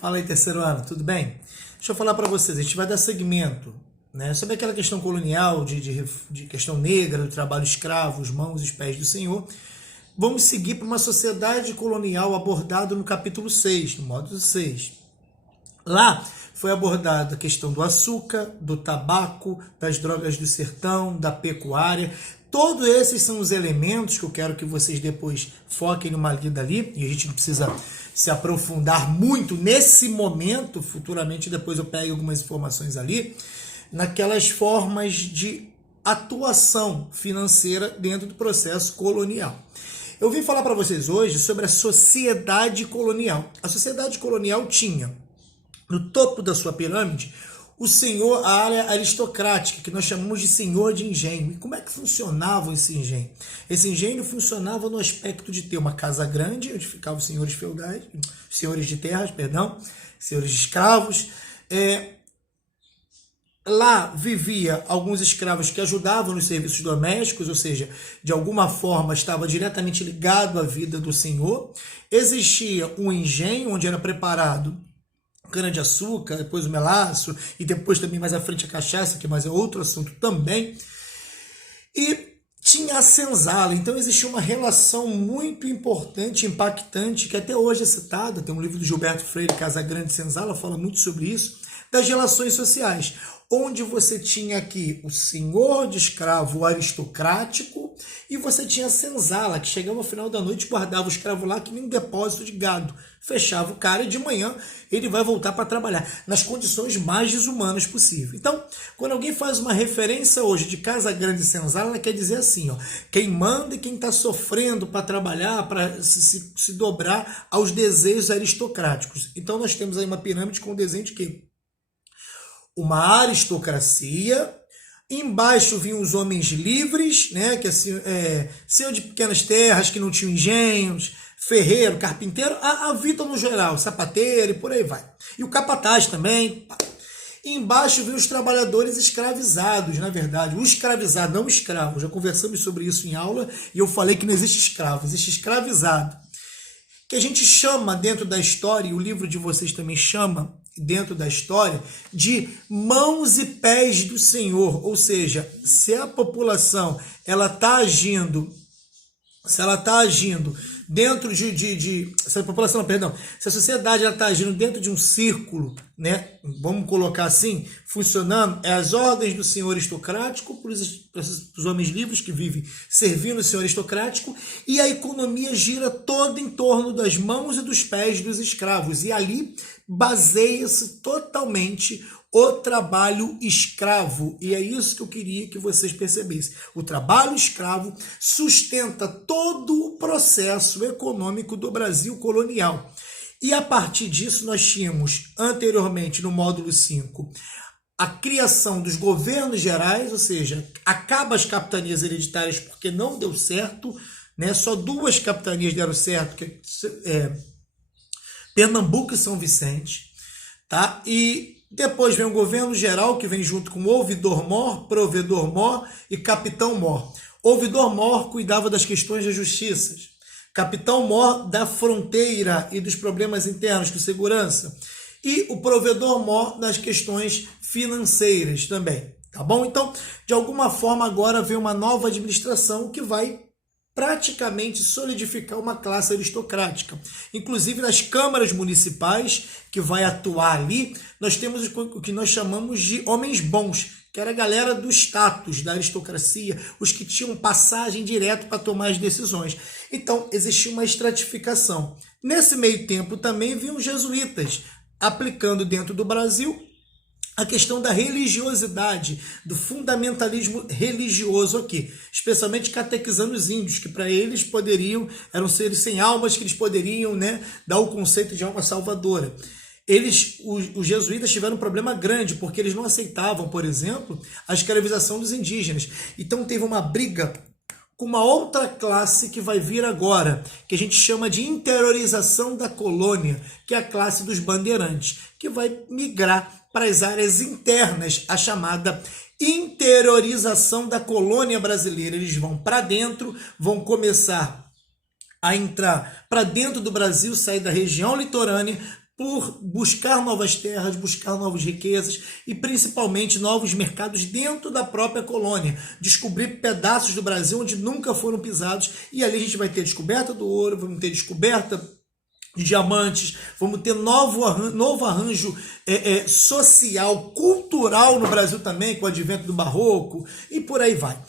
Fala aí, terceiro ano, tudo bem? Deixa eu falar para vocês, a gente vai dar seguimento, né, sobre aquela questão colonial, de questão negra, do trabalho escravo, os mãos e os pés do Senhor. Vamos seguir para uma sociedade colonial abordado no capítulo 6, no módulo 6. Lá foi abordada a questão do açúcar, do tabaco, das drogas do sertão, da pecuária. Todos esses são os elementos que eu quero que vocês depois foquem numa lida ali, e a gente não precisa se aprofundar muito nesse momento, futuramente depois eu pego algumas informações ali, naquelas formas de atuação financeira dentro do processo colonial. Eu vim falar para vocês hoje sobre a sociedade colonial. A sociedade colonial tinha, no topo da sua pirâmide, o senhor, a área aristocrática, que nós chamamos de senhor de engenho. E como é que funcionava esse engenho? Esse engenho funcionava no aspecto de ter uma casa grande, onde ficavam os senhores feudais, senhores de terras, perdão, senhores de escravos. Lá vivia alguns escravos que ajudavam nos serviços domésticos, ou seja, de alguma forma estava diretamente ligado à vida do senhor. Existia um engenho onde era preparado cana-de-açúcar, depois o melaço, e depois também mais à frente a cachaça, que mais é outro assunto também. E tinha a senzala, então existia uma relação muito importante, impactante, que até hoje é citada, tem um livro do Gilberto Freire, Casa Grande Senzala, fala muito sobre isso, das relações sociais, onde você tinha aqui o senhor de escravo aristocrático e você tinha a senzala, que chegava ao final da noite, guardava o escravo lá que nem um depósito de gado, fechava o cara e de manhã ele vai voltar para trabalhar, nas condições mais desumanas possível. Então, quando alguém faz uma referência hoje de Casa Grande Senzala, ela quer dizer assim, ó, quem manda e quem está sofrendo para trabalhar, para se dobrar aos desejos aristocráticos. Então nós temos aí uma pirâmide com o desenho de quê? Uma aristocracia, embaixo vinham os homens livres, né, que assim, senhor de pequenas terras, que não tinham engenhos, ferreiro, carpinteiro, a vida no geral, sapateiro e por aí vai. E o capataz também. E embaixo vinham os trabalhadores escravizados, na verdade, o escravizado, não o escravo, já conversamos sobre isso em aula e eu falei que não existe escravo, existe escravizado, que a gente chama dentro da história, e o livro de vocês também chama, dentro da história, de mãos e pés do Senhor, ou seja, se a população ela está agindo, se ela está agindo dentro se a população, perdão, se a sociedade está agindo dentro de um círculo, né, vamos colocar assim, funcionando, é as ordens do senhor aristocrático para os homens livres que vivem servindo o senhor aristocrático, e a economia gira toda em torno das mãos e dos pés dos escravos, e ali baseia-se totalmente o trabalho escravo, e é isso que eu queria que vocês percebessem. O trabalho escravo sustenta todo o processo econômico do Brasil colonial. E a partir disso nós tínhamos anteriormente no módulo 5 a criação dos governos gerais, ou seja, acaba as capitanias hereditárias porque não deu certo, né? Só duas capitanias deram certo, que Pernambuco e São Vicente, tá? E depois vem o governo geral, que vem junto com o ouvidor-mor, provedor-mor e capitão-mor. Ouvidor-mor cuidava das questões da justiça. Capitão-mor da fronteira e dos problemas internos com segurança. E o provedor-mor das questões financeiras também. Tá bom? Então, de alguma forma, agora vem uma nova administração que vai praticamente solidificar uma classe aristocrática. Inclusive nas câmaras municipais que vai atuar ali, nós temos o que nós chamamos de homens bons, que era a galera do status, da aristocracia, os que tinham passagem direto para tomar as decisões. Então, existia uma estratificação. Nesse meio tempo também vinham os jesuítas, aplicando dentro do Brasil a questão da religiosidade, do fundamentalismo religioso aqui, especialmente catequizando os índios, que para eles eram seres sem almas, que eles poderiam, né, dar o conceito de alma salvadora. Os jesuítas tiveram um problema grande, porque eles não aceitavam, por exemplo, a escravização dos indígenas. Então teve uma briga com uma outra classe que vai vir agora, que a gente chama de interiorização da colônia, que é a classe dos bandeirantes, que vai migrar para as áreas internas, a chamada interiorização da colônia brasileira. Eles vão para dentro, vão começar a entrar para dentro do Brasil, sair da região litorânea, por buscar novas terras, buscar novas riquezas e principalmente novos mercados dentro da própria colônia. Descobrir pedaços do Brasil onde nunca foram pisados e ali a gente vai ter descoberta do ouro, vamos ter descoberta de diamantes, vamos ter novo arranjo social, cultural no Brasil também, com o advento do barroco e por aí vai.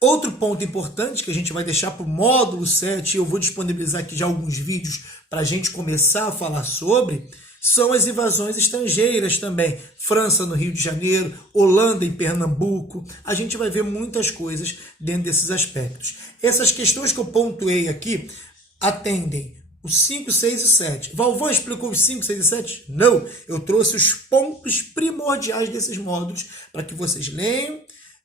Outro ponto importante que a gente vai deixar para o módulo 7, eu vou disponibilizar aqui já alguns vídeos para a gente começar a falar sobre, são as invasões estrangeiras também. França no Rio de Janeiro, Holanda em Pernambuco, a gente vai ver muitas coisas dentro desses aspectos. Essas questões que eu pontuei aqui atendem os 5, 6 e 7. Valvão explicou os 5, 6 e 7? Não, eu trouxe os pontos primordiais desses módulos para que vocês leiam,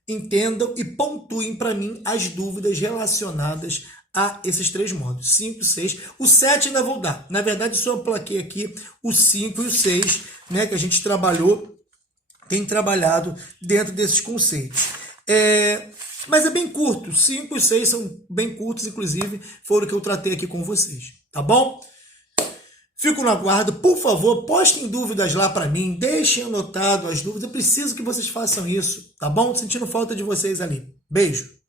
entendam e pontuem para mim as dúvidas relacionadas a esses 3 módulos, 5, 6. O 7 ainda vou dar. Na verdade, só eu plaquei aqui o 5 e o 6, né, que a gente trabalhou, tem trabalhado dentro desses conceitos. Mas é bem curto, 5 e 6 são bem curtos, inclusive foram o que eu tratei aqui com vocês, tá bom? Fico no aguardo, por favor, postem dúvidas lá para mim, deixem anotado as dúvidas, eu preciso que vocês façam isso, tá bom? Tô sentindo falta de vocês ali. Beijo!